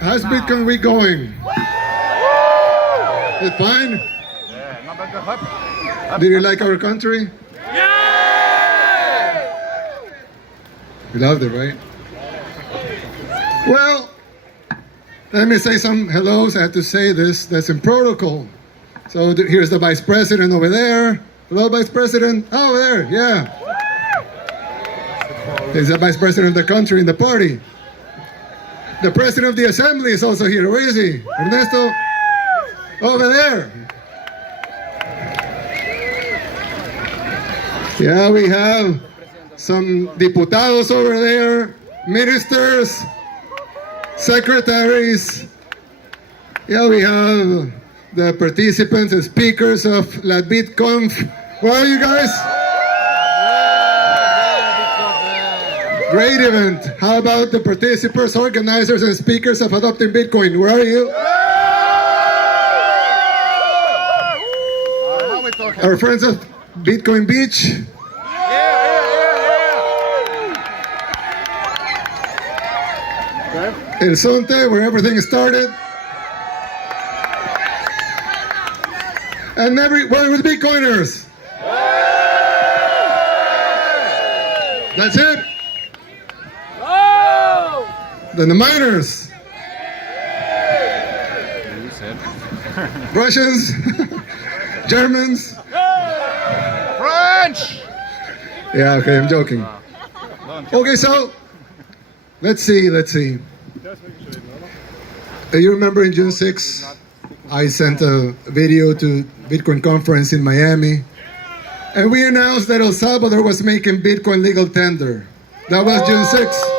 How's Bitcoin week going? It's fine? Did you like our country? You loved it, right? Well, let me say some hellos. I have to say this. That's in protocol. So here's the Vice President over there. Hello, Vice President. Oh, over there, yeah. He's the Vice President of the country in the party. The President of the Assembly is also here. Where is he? Ernesto? Over there. Yeah, we have some diputados over there, ministers, secretaries. Yeah, we have the participants and speakers of La Bitcoin. Where are you guys? Great event. How about the participants, organizers, and speakers of Adopting Bitcoin? Where are you? Our friends of Bitcoin Beach. El Sonte, where everything started. And where were the Bitcoiners? That's it. Then the miners. Russians. Germans. French. Yeah, okay, I'm joking. Okay, so let's see. You remember in June 6th, I sent a video to Bitcoin conference in Miami, and we announced that El Salvador was making Bitcoin legal tender. That was June 6th.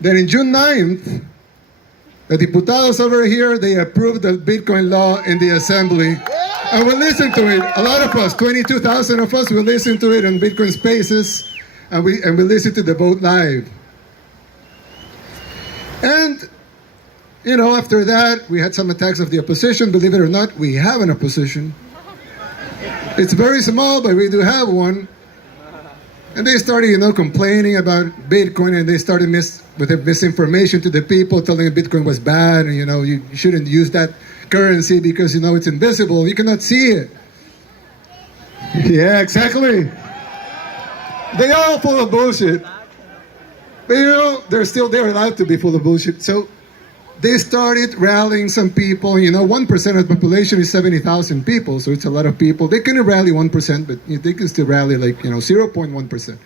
Then in June 9th, the diputados over here, they approved the Bitcoin law in the Assembly, and we listened to it. A lot of us, 22,000 of us, we listened to it on Bitcoin Spaces, and we listened to the vote live. And you know, after that, we had some attacks of the opposition. Believe it or not, we have an opposition. It's very small, but we do have one. And they started, complaining about Bitcoin, and they started with the misinformation to the people, telling them Bitcoin was bad, and, you shouldn't use that currency because, it's invisible. You cannot see it. Yeah, exactly. They are all full of bullshit. But, they're allowed to be full of bullshit. So they started rallying some people. 1% of the population is 70,000 people, so it's a lot of people. They couldn't rally 1%, but they can still rally 0.1%.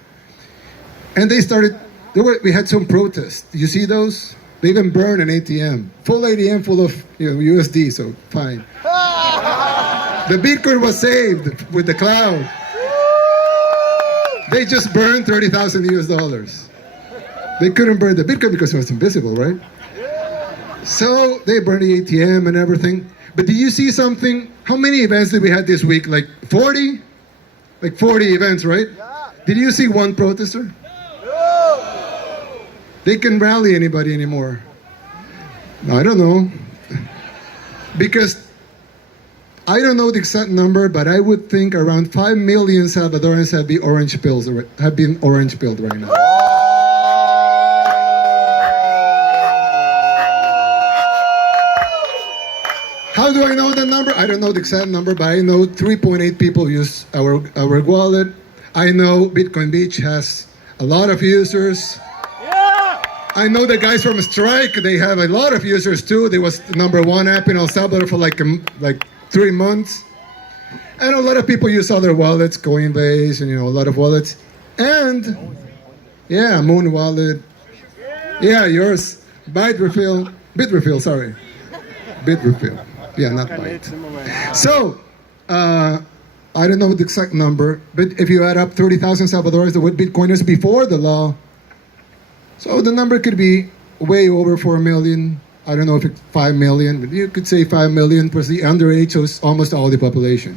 And they started, we had some protests. You see those? They even burned an ATM. Full ATM full of USD, so fine. The Bitcoin was saved with the cloud. They just burned $30,000 US. They couldn't burn the Bitcoin because it was invisible, right? So they burned the ATM and everything. But do you see something? How many events did we have this week? Like 40? Like 40 events, right? Yeah. Did you see one protester? No. They can rally anybody anymore. I don't know. Because I don't know the exact number, but I would think around 5 million Salvadorans have been orange pilled right now. How do I know the number? I don't know the exact number, but I know 3.8 people use our wallet. I know Bitcoin Beach has a lot of users. Yeah. I know the guys from Strike, they have a lot of users too. They was the #1 app in El Salvador for like 3 months. And a lot of people use other wallets, Coinbase, and a lot of wallets. And yeah, Moon Wallet. Yeah, yours. Bitrefill, sorry. Bitrefill. Yeah, not Byte. So, I don't know the exact number, but if you add up 30,000 Salvadorans that were Bitcoiners before the law, so the number could be way over 4 million. I don't know if it's 5 million, but you could say 5 million plus the underage, so it's almost all the population.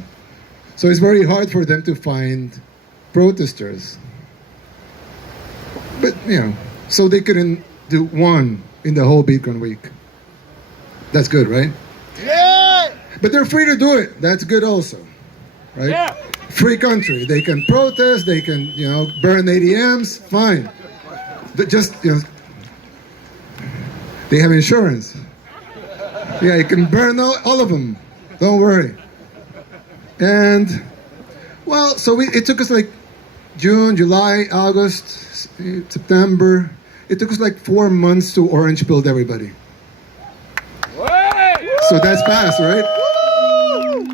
So it's very hard for them to find protesters. But, so they couldn't do one in the whole Bitcoin week. That's good, right? Yeah! But they're free to do it. That's good also, right? Yeah. Free country. They can protest. They can, burn ATMs. Fine. But just, They have insurance. Yeah, you can burn all of them. Don't worry. And, well, so it took us like June, July, August, September. It took us like 4 months to orange build everybody. So that's fast, right?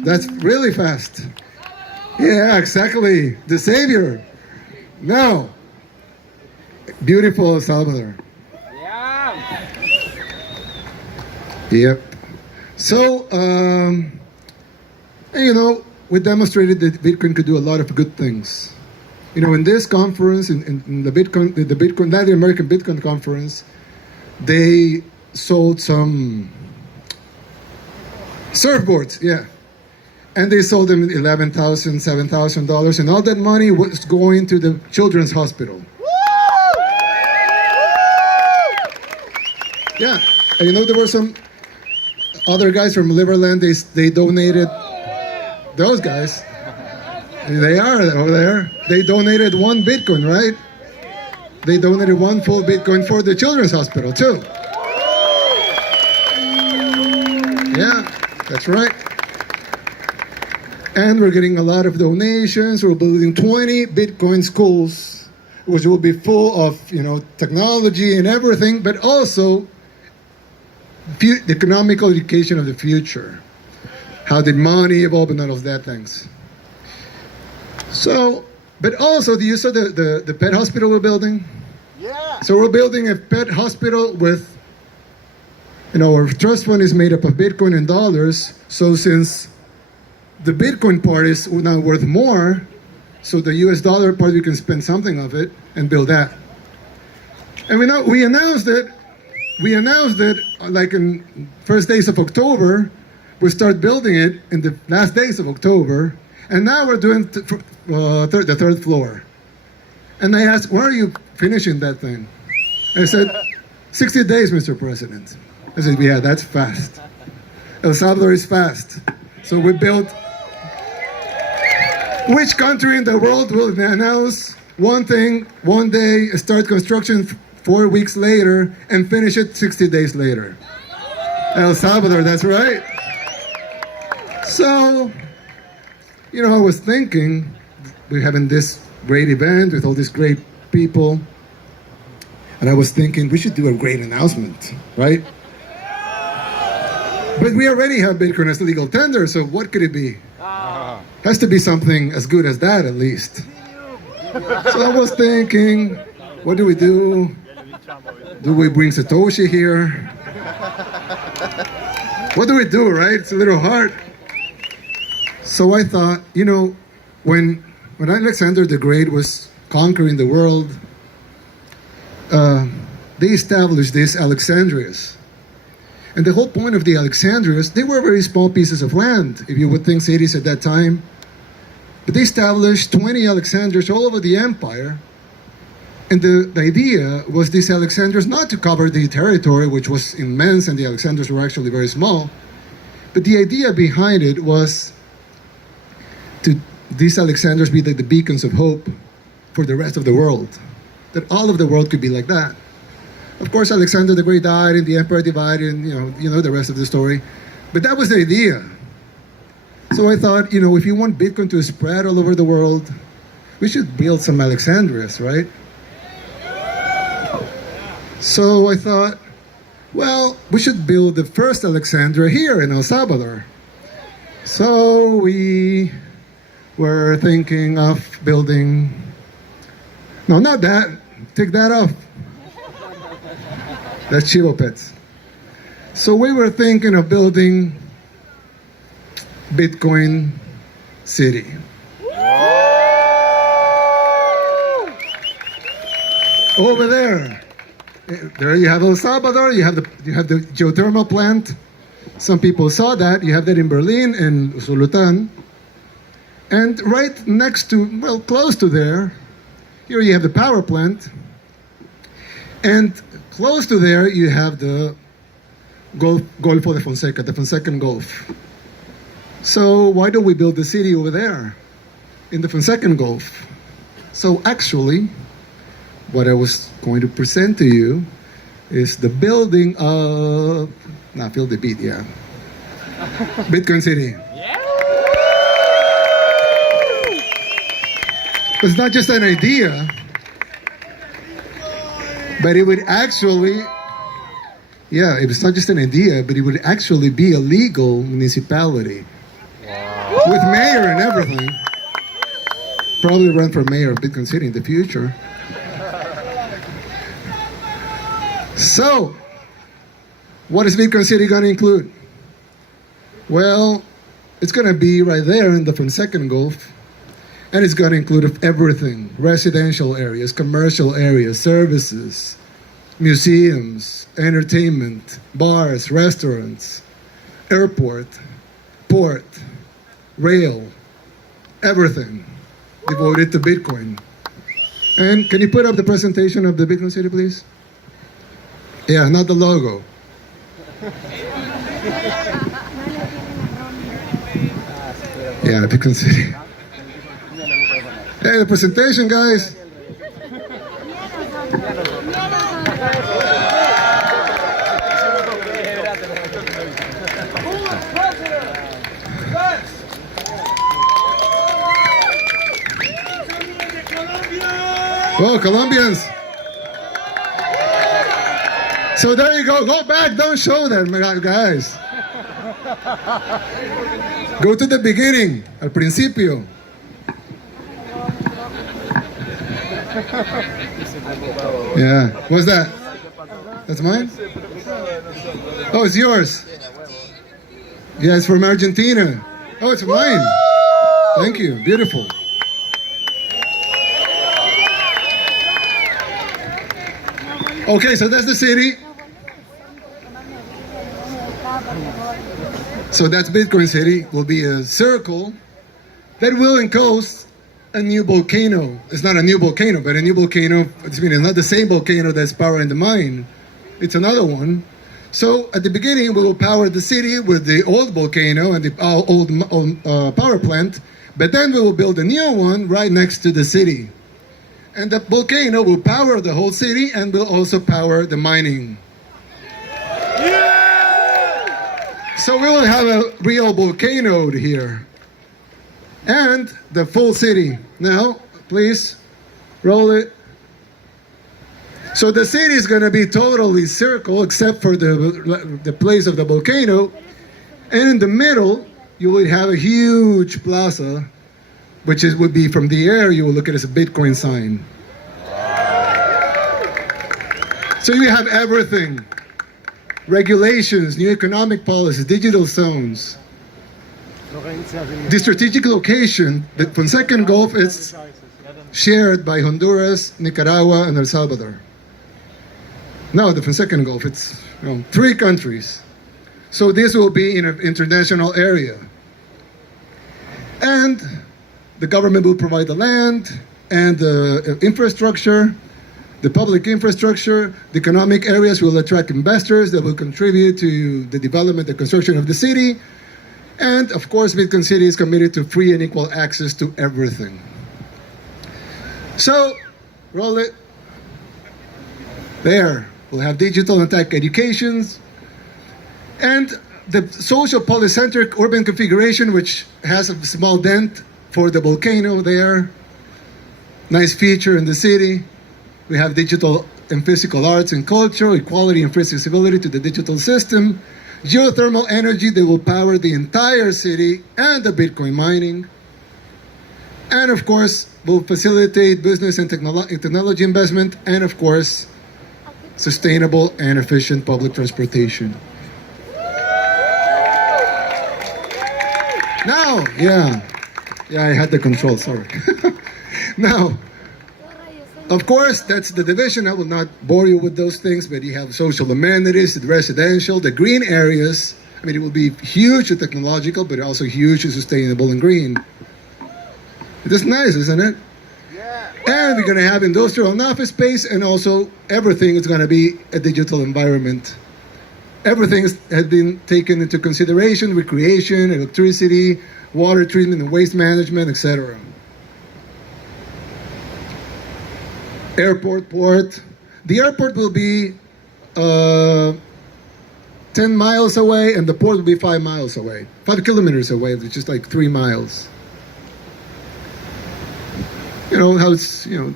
That's really fast. Yeah, exactly. The savior. No. Beautiful Salvador. Yeah. Yep. So, and you know, we demonstrated that Bitcoin could do a lot of good things. You know, in this conference, in the Bitcoin, Latin American Bitcoin conference, they sold some surfboards, yeah. And they sold them $11,000, $7,000, and all that money was going to the children's hospital. Yeah, and you know, there were some other guys from Liverland, they donated, those guys, they are over there, they donated 1 Bitcoin, right? They donated 1 full Bitcoin for the children's hospital too. Yeah, that's right. And we're getting a lot of donations. We're building 20 Bitcoin schools, which will be full of, you know, technology and everything, but also the economical education of the future. How did money evolve and all of that things. So, but also, do you saw the pet hospital we're building? Yeah. So we're building a pet hospital with, you know, our trust fund is made up of Bitcoin and dollars. So since the Bitcoin part is now worth more, so the US dollar part, we can spend something of it and build that. And we announced it like in first days of October. We start building it in the last days of October. And now we're doing the third floor. And I asked, why are you finishing that thing? I said, 60 days, Mr. President. I said, yeah, that's fast. El Salvador is fast. So we built. Which country in the world will announce one thing, one day, start construction 4 weeks later, and finish it 60 days later? El Salvador, that's right. So, you know, I was thinking, we're having this great event with all these great people, and I was thinking we should do a great announcement, right? But we already have Bitcoin as legal tender, so what could it be? Has to be something as good as that, at least. So I was thinking, what do we do? Do we bring Satoshi here? What do we do, right? It's a little hard. So I thought, you know, when Alexander the Great was conquering the world, they established these Alexandrias. And the whole point of the Alexandrias, they were very small pieces of land, if you would think cities at that time. But they established 20 Alexandrias all over the empire. And the idea was these Alexandrias not to cover the territory, which was immense, and the Alexandrias were actually very small. But the idea behind it was to these Alexandrias be like the beacons of hope for the rest of the world. That all of the world could be like that. Of course, Alexander the Great died, and the empire divided, and you know the rest of the story. But that was the idea. So I thought, you know, if you want Bitcoin to spread all over the world, we should build some Alexandrias, right? So I thought, well, we should build the first Alexandria here in El Salvador. So we were thinking of building, no, not that, take that off. That's Chivo Pets. So we were thinking of building Bitcoin City. Over there. There you have El Salvador, you have the geothermal plant. Some people saw that. You have that in Berlin and Sultan. And right next to, well, close to there, here you have the power plant. And close to there, you have the Golfo de Fonseca, the Fonsecan Gulf. So why don't we build the city over there in the Fonsecan Gulf? So actually, what I was going to present to you is the building of, feel the beat, yeah. Bitcoin City. It's not just an idea, but it would actually, it's not just an idea, but it would actually be a legal municipality. Wow. With mayor and everything. Probably run for mayor of Bitcoin City in the future. So, what is Bitcoin City going to include? Well, it's going to be right there in the Fonseca Gulf, and it's going to include everything: residential areas, commercial areas, services, museums, entertainment, bars, restaurants, airport, port, rail, everything devoted to Bitcoin. And can you put up the presentation of the Bitcoin City, please? Yeah, not the logo. Yeah, Bitcoin City. Hey, the presentation, guys. Well, Colombians. So there you go. Go back. Don't show that, guys. Go to the beginning, al principio. Yeah. What's that? That's mine? Oh, it's yours. Yeah, it's from Argentina. Oh, it's mine. Thank you. Beautiful. Okay, so that's the city. So that's Bitcoin City. Will be a circle that will enclose a new volcano. It's not a new volcano, but a new volcano. It's not the same volcano that's powering the mine. It's another one. So at the beginning, we will power the city with the old volcano and the old power plant. But then we will build a new one right next to the city. And the volcano will power the whole city and will also power the mining. So we will have a real volcano here. And the full city. Now, please, roll it. So the city is going to be totally circle except for the place of the volcano. And in the middle, you will have a huge plaza, which would be from the air, you will look at it as a Bitcoin sign. So you have everything. Regulations, new economic policies, digital zones. The strategic location, the Fonseca Gulf, is shared by Honduras, Nicaragua, and El Salvador. No, the Fonseca Gulf, it's 3 countries. So this will be in an international area. And the government will provide the land and the infrastructure, the public infrastructure. The economic areas will attract investors that will contribute to the development and construction of the city. And of course, Bitcoin City is committed to free and equal access to everything. So, roll it. There, we'll have digital and tech educations. And the social polycentric urban configuration, which has a small dent for the volcano there. Nice feature in the city. We have digital and physical arts and culture, equality and free accessibility to the digital system, geothermal energy that will power the entire city and the Bitcoin mining. And of course, will facilitate business and technology investment, and of course, sustainable and efficient public transportation. Now, yeah, I had the control, sorry. Now, of course, that's the division. I will not bore you with those things, but you have social amenities, the residential, the green areas. I mean, it will be huge and technological, but also huge and sustainable and green. It is nice, isn't it? Yeah. And we're going to have industrial and office space, and also everything is going to be a digital environment. Everything has been taken into consideration: recreation, electricity, water treatment and waste management, etc. Airport, port. The airport will be 10 miles away, and the port will be 5 miles away. 5 kilometers away, which is like 3 miles. You know, how it's, you know,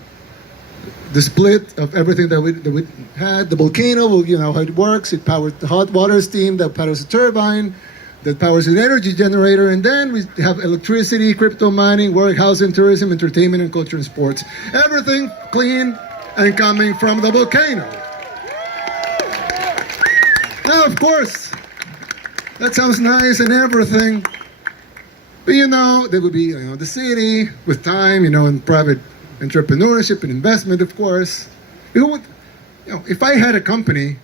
the split of everything that we had. The volcano, will, you know, how it works. It powers the hot water steam that powers the turbine, that powers the energy generator, and then we have electricity, crypto mining, warehousing, tourism, entertainment, and culture and sports. Everything clean and coming from the volcano. Now, of course, that sounds nice and everything, but you know, there would be, you know, the city with time, you know, and private entrepreneurship and investment, of course. You know, if I had a company,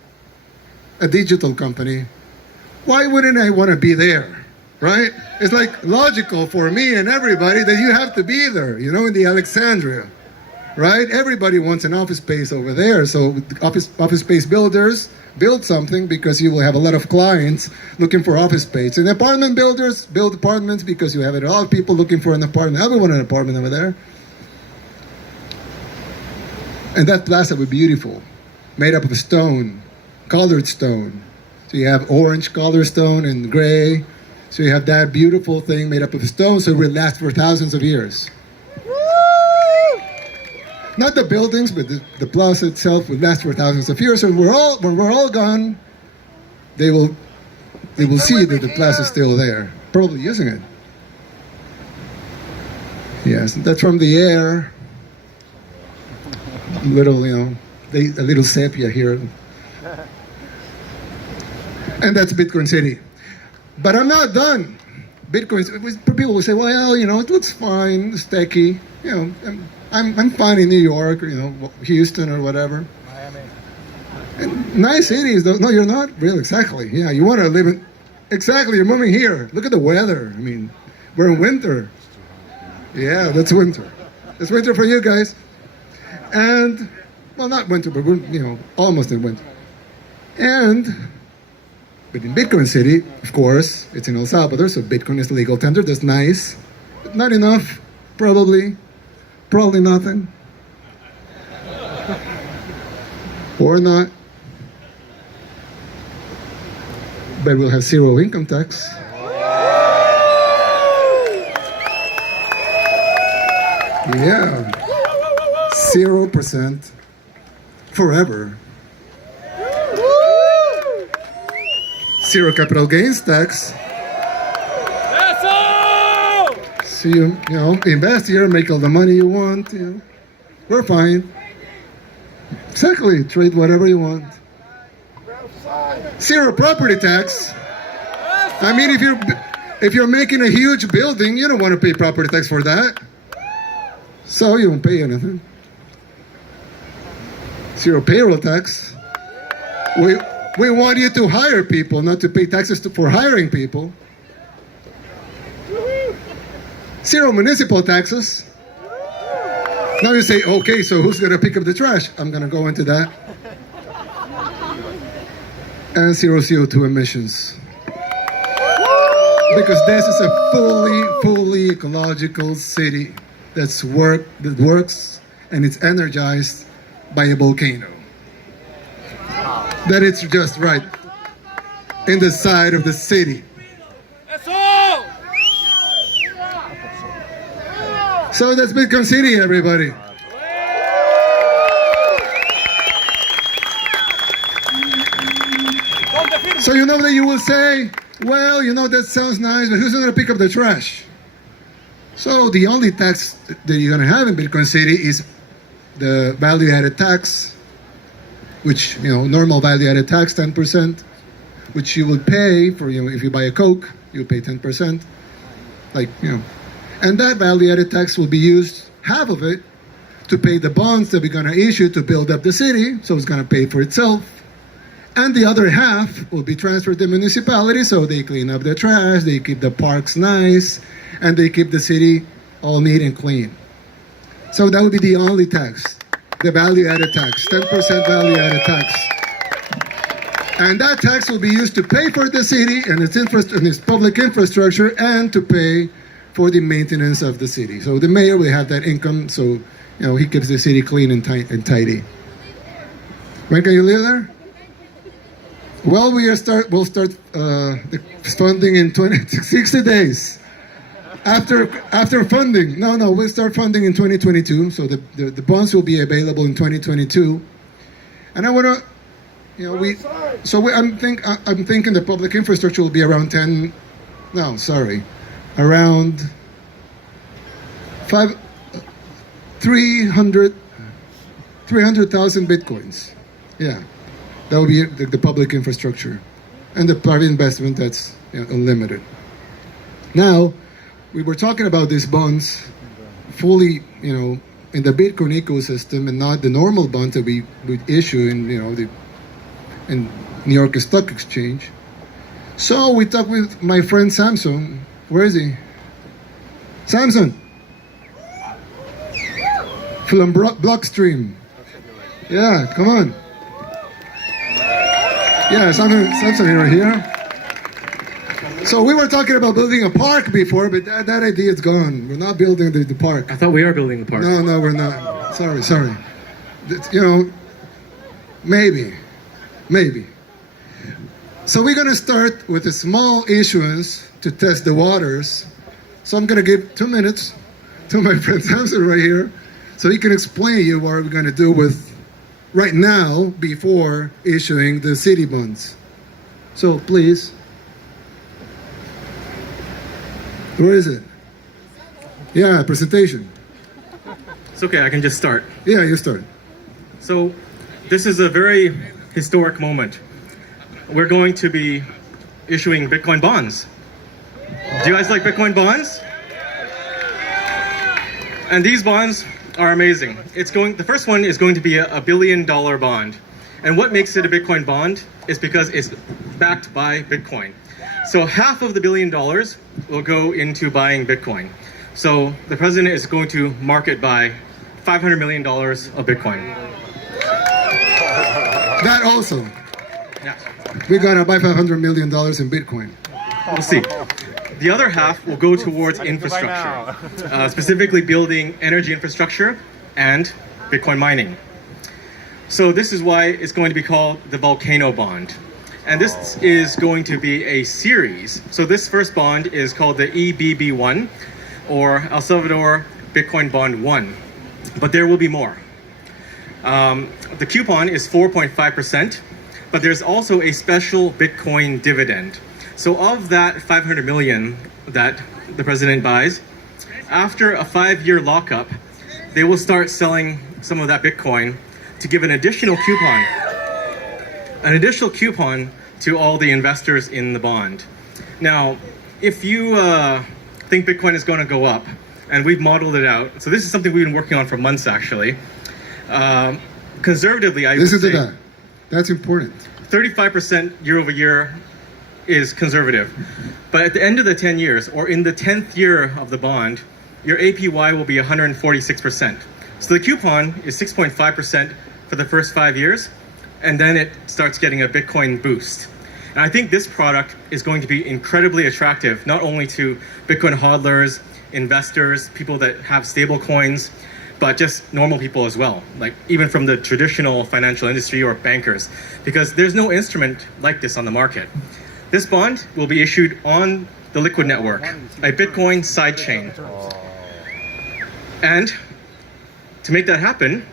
a digital company, why wouldn't I want to be there, right? It's like logical for me and everybody that you have to be there, you know, in the Alexandria, right? Everybody wants an office space over there, so office space builders build something because you will have a lot of clients looking for office space. And apartment builders build apartments because you have a lot of people looking for an apartment. Everyone an apartment over there. And that plaza would be beautiful, made up of stone, colored stone. So you have orange colored stone and gray. So you have that beautiful thing made up of stone, so it will last for thousands of years. Not the buildings, but the plaza itself will last for thousands of years. So when we're all gone, they will see that the plaza is still there, probably using it. Yes, that's from the air. Little, you know, a little sepia here. And that's Bitcoin City. But I'm not done. Bitcoin, people will say, well, you know, it looks fine, it's techy. You know, I'm fine in New York, or, you know, Houston or whatever. Miami. And nice cities, though. No, you're not. Really, exactly. Yeah, you want to live in, exactly, you're moving here. Look at the weather. I mean, we're in winter. Yeah, that's winter. It's winter for you guys. And, well, not winter, but we're, you know, almost in winter. But in Bitcoin City, of course, it's in El Salvador, so Bitcoin is legal tender. That's nice. But not enough, probably. Probably nothing. Or not. But we'll have zero income tax. Yeah. 0% forever. Zero capital gains tax. So you know, invest here, make all the money you want. You know. We're fine. Exactly, trade whatever you want. Zero property tax. I mean, if you're making a huge building, you don't want to pay property tax for that. So you won't pay anything. Zero payroll tax. We want you to hire people, not to pay taxes for hiring people. Zero municipal taxes. Now you say, okay, so who's going to pick up the trash? I'm going to go into that. And zero CO2 emissions. Because this is a fully ecological city that works and it's energized by a volcano. That it's just right in the side of the city. So that's Bitcoin City, everybody. So you know that you will say, well, you know, that sounds nice, but who's going to pick up the trash? So the only tax that you're going to have in Bitcoin City is the value-added tax, which, you know, normal value-added tax, 10%, which you will pay for, you know, if you buy a Coke, you pay 10%, like, you know. And that value-added tax will be used, half of it, to pay the bonds that we're going to issue to build up the city, so it's going to pay for itself. And the other half will be transferred to municipalities, so they clean up the trash, they keep the parks nice, and they keep the city all neat and clean. So that would be the only tax, the value-added tax, 10% value-added tax. And that tax will be used to pay for the city and its public infrastructure, and to pay for the maintenance of the city. So the mayor will have that income, so, you know, he keeps the city clean and tidy. When can you live there? Well, we'll start the funding in 60 days. After funding, we'll start funding in 2022. So the bonds will be available in 2022. And I want to, I'm thinking the public infrastructure will be around around 300,000 bitcoins. Yeah, that would be the public infrastructure, and the private investment that's unlimited. Now, we were talking about these bonds fully, in the Bitcoin ecosystem, and not the normal bonds that we would issue in, in New York Stock Exchange. So we talked with my friend Samson. Where is he? Samson from Blockstream. Yeah, come on. Yeah, Samson right here. So we were talking about building a park before, but that idea is gone. We're not building the park. I thought we are building the park. No, we're not. Sorry. Maybe. So we're going to start with a small issuance to test the waters. So I'm going to give 2 minutes to my friend Samson right here, so he can explain to you what we're going to do with right now before issuing the city bonds. So please. Where is it? Yeah, presentation. It's okay, I can just start. Yeah, you start. So, this is a very historic moment. We're going to be issuing Bitcoin bonds. Do you guys like Bitcoin bonds? And these bonds are amazing. The first one is going to be a $1 billion bond. And what makes it a Bitcoin bond is because it's backed by Bitcoin. So half of the $1 billion will go into buying Bitcoin. So the president is going to market buy $500 million of Bitcoin. That also. Yeah. We're gonna buy $500 million in Bitcoin. We'll see. The other half will go towards infrastructure, specifically building energy infrastructure and Bitcoin mining. So this is why it's going to be called the volcano bond. And this is going to be a series. So this first bond is called the EBB1, or El Salvador Bitcoin Bond 1. But there will be more. The coupon is 4.5%, but there's also a special Bitcoin dividend. So of that 500 million that the president buys, after a 5-year lockup, they will start selling some of that Bitcoin to give an additional coupon to all the investors in the bond. Now, if you think Bitcoin is going to go up, and we've modeled it out, so this is something we've been working on for months actually. Conservatively, I would say that's important. 35% year over year is conservative. But at the end of the 10 years, or in the 10th year of the bond, your APY will be 146%. So the coupon is 6.5% for the first 5 years, and then it starts getting a Bitcoin boost. And I think this product is going to be incredibly attractive, not only to Bitcoin hodlers, investors, people that have stable coins, but just normal people as well, like even from the traditional financial industry or bankers, because there's no instrument like this on the market. This bond will be issued on the Liquid network, a Bitcoin sidechain. And to make that happen,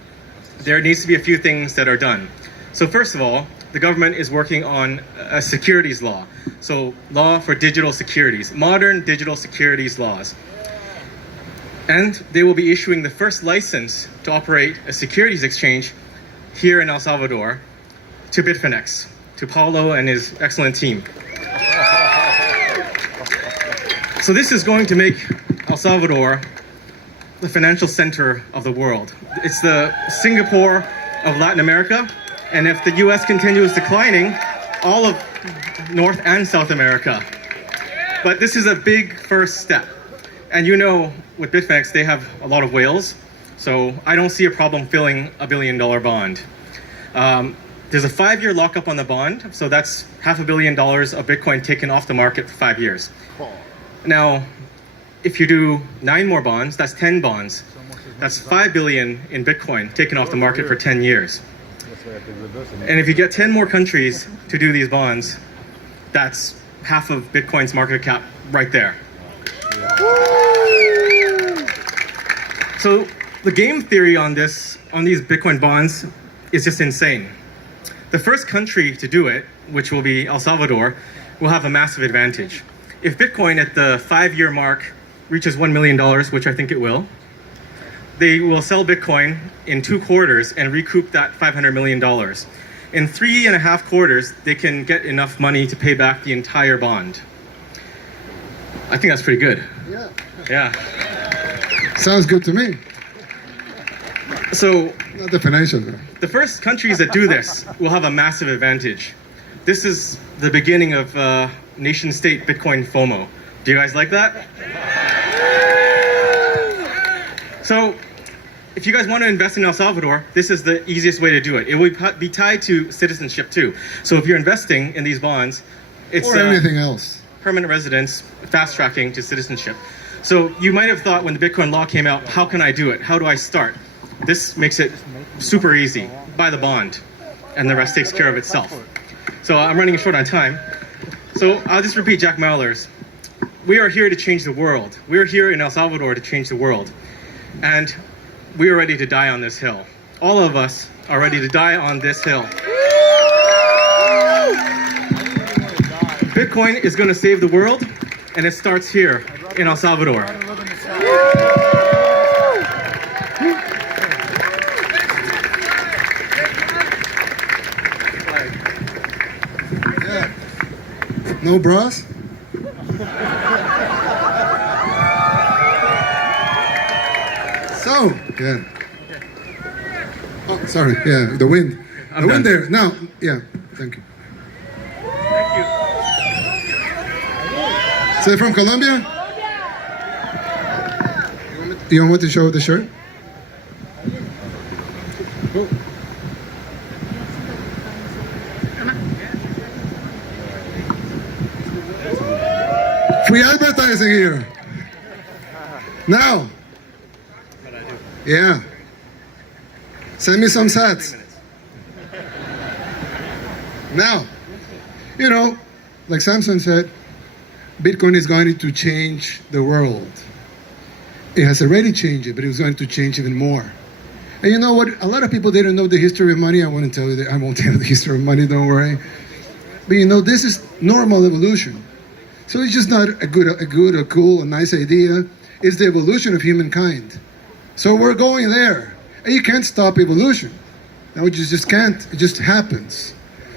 there needs to be a few things that are done. So first of all, the government is working on a securities law. So law for digital securities, modern digital securities laws. And they will be issuing the first license to operate a securities exchange here in El Salvador to Bitfinex, to Paulo and his excellent team. So this is going to make El Salvador the financial center of the world. It's the Singapore of Latin America, and if the US continues declining, all of North and South America. But this is a big first step. And you know, with Bitfinex, they have a lot of whales, so I don't see a problem filling a $1 billion bond. There's a 5-year lockup on the bond, so that's $500 million of Bitcoin taken off the market for 5 years. Now, if you do 9 more bonds, that's 10 bonds. That's $5 billion in Bitcoin taken off the market for 10 years. And if you get 10 more countries to do these bonds, that's half of Bitcoin's market cap right there. So the game theory on these Bitcoin bonds is just insane. The first country to do it, which will be El Salvador, will have a massive advantage. If Bitcoin at the 5-year mark reaches $1 million, which I think it will, they will sell Bitcoin in 2 quarters and recoup that $500 million. In 3.5 quarters, they can get enough money to pay back the entire bond. I think that's pretty good. Yeah. Yeah. Sounds good to me. So Not the financial though. the first countries that do this will have a massive advantage. This is the beginning of nation-state Bitcoin FOMO. Do you guys like that? So if you guys want to invest in El Salvador, this is the easiest way to do it. It will be tied to citizenship too. So if you're investing in these bonds, it's Or anything else. permanent residence, fast tracking to citizenship. So you might have thought when the Bitcoin law came out, how can I do it? How do I start? This makes it super easy. Buy the bond, and the rest takes care of itself. So I'm running short on time. So I'll just repeat Jack Mallers. We are here to change the world. We are here in El Salvador to change the world. And we are ready to die on this hill. All of us are ready to die on this hill. Bitcoin is going to save the world, and it starts here in El Salvador. No bras? So, yeah. Oh, sorry, yeah, the wind. I'm The wind done. there. Now, yeah, thank you. So from Colombia? You want to show the shirt? Free advertising here. Now. Yeah. Send me some sats. Now, you know, like Samson said, Bitcoin is going to change the world. It has already changed it, but it's going to change even more. And you know what? A lot of people, they don't know the history of money. I won't tell you the history of money, don't worry. But you know, this is normal evolution. So it's just not a good, a cool, a nice idea. It's the evolution of humankind. So we're going there. And you can't stop evolution. No, you just can't. It just happens.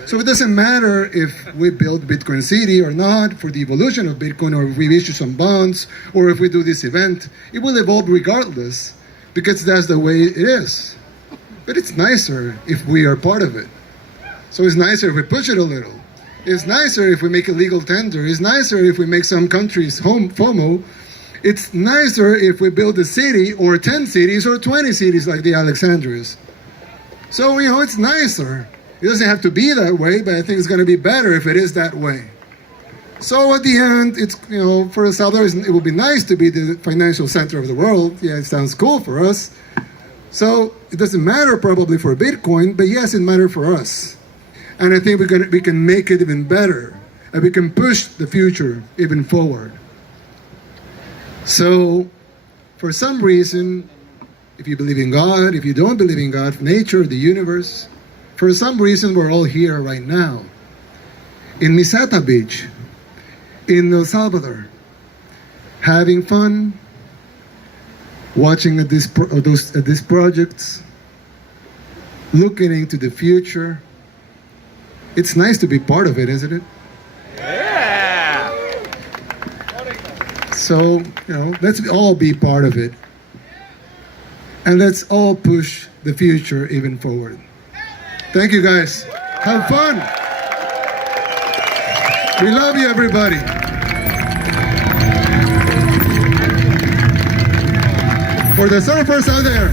So it doesn't matter if we build Bitcoin City or not for the evolution of Bitcoin, or if we issue some bonds, or if we do this event. It will evolve regardless, because that's the way it is. But it's nicer if we are part of it. So it's nicer if we push it a little. It's nicer if we make a legal tender. It's nicer if we make some countries FOMO. It's nicer if we build a city, or 10 cities, or 20 cities like the Alexandrias. So, you know, it's nicer. It doesn't have to be that way, but I think it's going to be better if it is that way. So at the end, it's, you know, for El Salvador, it would be nice to be the financial center of the world. Yeah, it sounds cool for us. So it doesn't matter probably for Bitcoin, but yes, it matters for us. And I think we can make it even better, and we can push the future even forward. So, for some reason, if you believe in God, if you don't believe in God, nature, the universe, for some reason we're all here right now, in Misata Beach, in El Salvador, having fun, watching at these projects, looking into the future. It's nice to be part of it, isn't it? Yeah! So, you know, let's all be part of it. And let's all push the future even forward. Thank you, guys. Have fun. We love you, everybody. For the surfers out there.